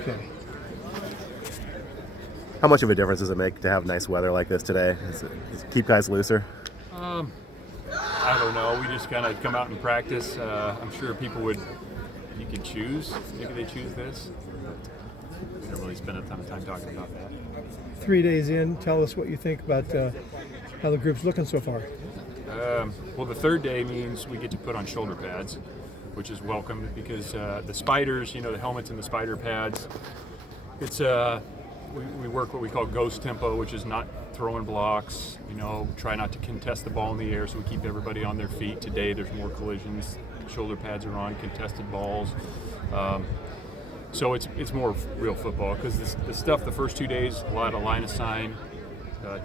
Okay. How much of a difference does it make to have nice weather like this today? Does it keep guys looser? I don't know. We just kind of come out and practice. I'm sure you could choose. Maybe they choose this. We don't really spend a ton of time talking about that. 3 days in, tell us what you think about how the group's looking so far. Well, the third day means we get to put on shoulder pads, which is welcome because the spiders, the helmets and the spider pads, it's we work what we call ghost tempo, which is not throwing blocks, try not to contest the ball in the air, so we keep everybody on their feet. Today there's more collisions, shoulder pads are on, contested balls. So it's more real football because the stuff the first 2 days, a lot of line assign,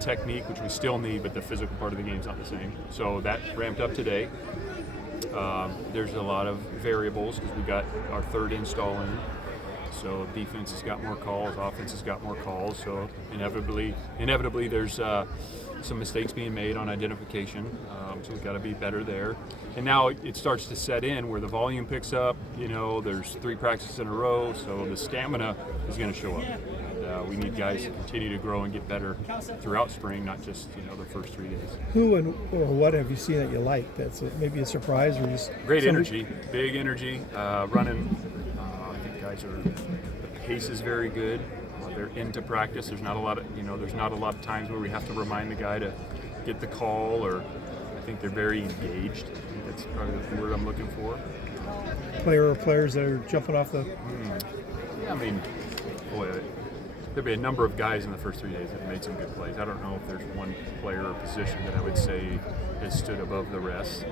technique, which we still need, but the physical part of the game's not the same. So that ramped up today. There's a lot of variables because we got our third install in. So defense has got more calls, offense has got more calls. So inevitably there's some mistakes being made on identification. So we've got to be better there. And now it starts to set in where the volume picks up. There's 3 practices in a row, so the stamina is going to show up. And we need guys to continue to grow and get better throughout spring, not just the first 3 days. Who or what have you seen that you like? That's maybe a surprise or just great energy, big energy, running. I think guys the pace is very good. They're into practice. There's not a lot of times where we have to remind the guy to get the call, or I think they're very engaged. I think that's probably the word I'm looking for. Players that are jumping off the. Yeah, I mean, boy, there'll be a number of guys in the first 3 days that have made some good plays. I don't know if there's one player or position that I would say has stood above the rest.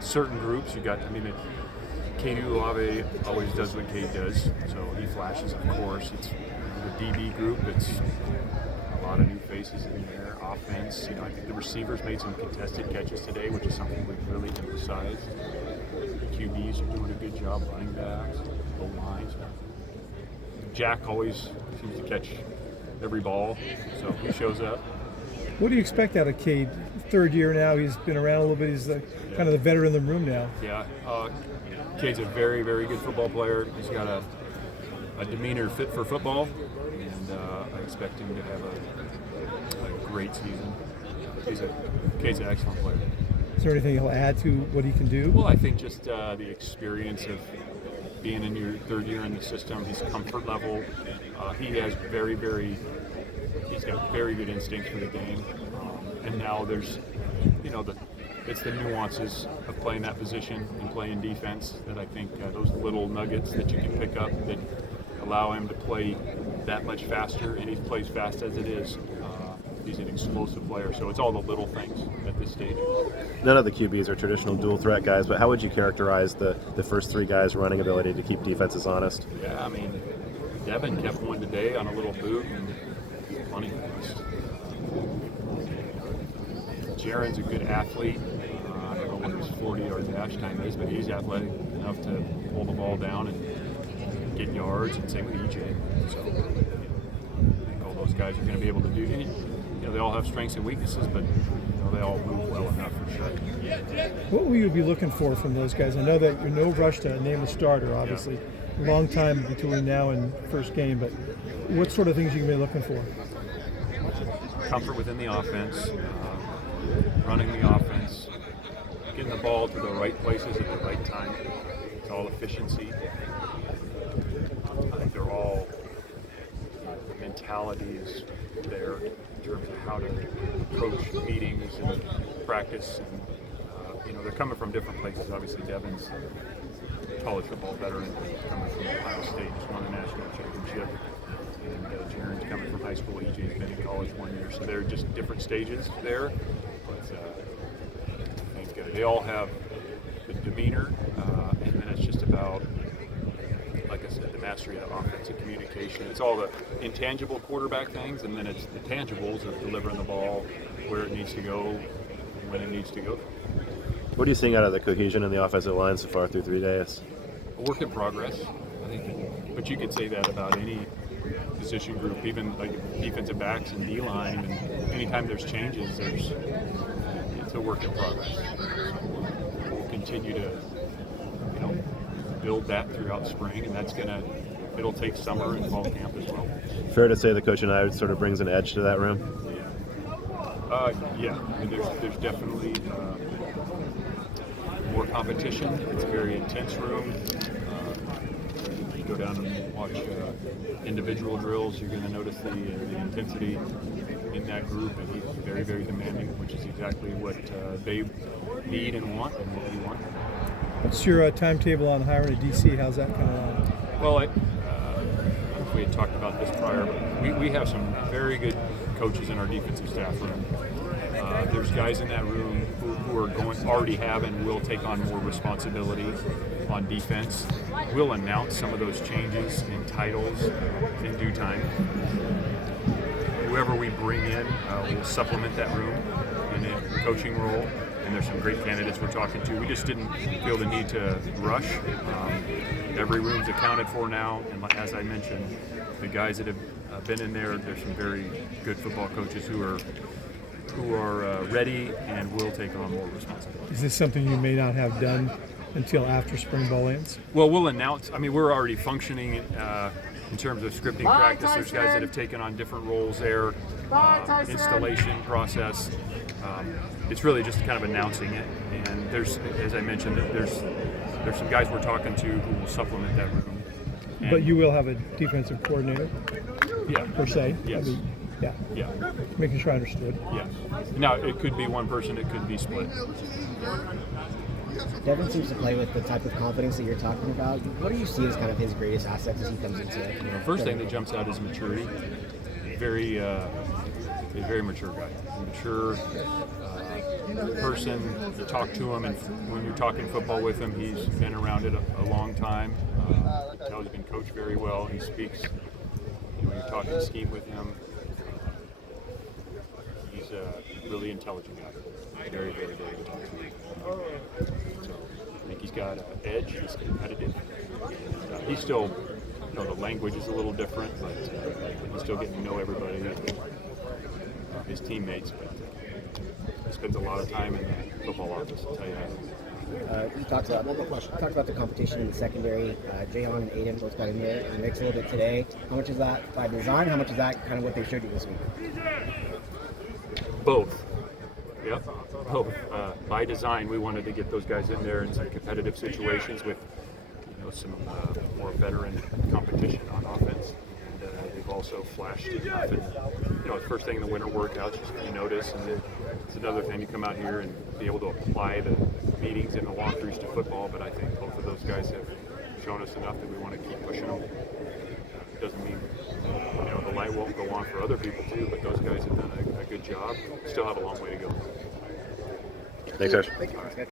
Certain groups, Cade Ulave always does what Cade does, so he flashes, of course. It's the DB group, it's a lot of new faces in there. Offense, I think the receivers made some contested catches today, which is something we've really emphasized. The QBs are doing a good job, running backs, O-lines. Jack always seems to catch every ball, so he shows up. What do you expect out of Cade? Third year now, he's been around a little bit. He's kind of the veteran in the room now. Yeah, Cade's a very, very good football player. He's got a demeanor fit for football, and I expect him to have a great season. Cade's an excellent player. Is there anything he'll add to what he can do? Well, I think just the experience of being in your third year in the system, his comfort level. He has he's got very good instincts for the game. And now there's, it's the nuances of playing that position and playing defense that I think those little nuggets that you can pick up that allow him to play that much faster, and he plays fast as it is. He's an explosive player, so it's all the little things at this stage. None of the QBs are traditional dual threat guys, but how would you characterize the first 3 guys' running ability to keep defenses honest? Yeah, I mean, Devin kept one today on a little boot, and he's plenty fast. Jaron's a good athlete. I don't know what his 40-yard dash time is, but he's athletic enough to pull the ball down and get yards, and same with EJ. So I think all those guys are going to be able to do it. They all have strengths and weaknesses, but they all move well enough for sure. What will you be looking for from those guys? I know that you're no rush to name a starter, obviously. Yeah. Long time between now and first game, but what sort of things are you going to be looking for? Comfort within the offense, running the offense, getting the ball to the right places at the right time. It's all efficiency. I think they're all mentalities there in terms of how to approach meetings and practice. And, they're coming from different places. Obviously, Devin's college football veteran, coming from Ohio State, just won the national championship. And Jaron's coming from high school. EJ's been in college 1 year, so they're just different stages there. But I think they all have the demeanor, and then it's just about, like I said, the mastery of the offensive communication. It's all the intangible quarterback things, and then it's the tangibles of delivering the ball where it needs to go, when it needs to go. What are you seeing out of the cohesion in the offensive line so far through 3 days? A work in progress, I think. But you could say that about any position group, even like defensive backs and D-line. And anytime there's changes, it's a work in progress. We'll continue to, build build that throughout spring, and it'll take summer and fall camp as well. Fair to say the coach and I sort of brings an edge to that room. Yeah. I mean, there's definitely more competition. It's a very intense room. You go down and watch individual drills, you're going to notice the intensity in that group, and he's very, very demanding, which is exactly what they need and want, and what we want. What's your timetable on hiring a DC? How's that coming along? Well, I don't know if we had talked about this prior, but we have some very good coaches in our defensive staff room. There's guys in that room who are already have and will take on more responsibility on defense. We'll announce some of those changes in titles in due time. Whoever we bring in will supplement that room in a coaching role, and there's some great candidates we're talking to. We just didn't feel the need to rush. Every room's accounted for now, and as I mentioned, the guys that have been in there's some very good football coaches who are ready and will take on more responsibility. Is this something you may not have done until after spring ball ends? Well, we'll announce. I mean, we're already functioning in terms of scripting practice. There's guys that have taken on different roles there, installation process. It's really just kind of announcing it. And there's, as I mentioned, there's some guys we're talking to who will supplement that room. And But you will have a defensive coordinator, yeah, per se? Yes. I mean, yeah. yeah, Making sure I understood. yeah. Now it could be one person, it could be split. Devin seems to play with the type of confidence that you're talking about. What do you see as kind of his greatest assets as he comes into it? First thing that jumps out is maturity. Very, he's a very mature guy. Mature person. You talk to him, and when you're talking football with him, he's been around it a long time. You can tell he's been coached very well. He speaks. When you're talking scheme with him, he's a really intelligent guy. Very, very, very intelligent. So I think he's got an edge. He's competitive. He's still, the language is a little different, but he's still getting to know everybody, his teammates. But he spends a lot of time in the football office, I'll tell you that. You talked about the competition in the secondary. Jahan and Aiden both got in there in the mix a little bit today. How much is that by design? How much is that kind of what they showed you this week? Both. Yep, both. By design, we wanted to get those guys in there in some competitive situations with some more veteran competition on offense. And they've also flashed enough. And, it's first thing in the winter workouts, you notice, and then it's another thing to come out here and be able to apply the meetings and the walkthroughs to football. But I think both of those guys have shown us enough that we want to keep pushing them. It doesn't mean the light won't go on for other people too, but those guys have done a good job. Still have a long way to go. Thanks, Josh. Thank you.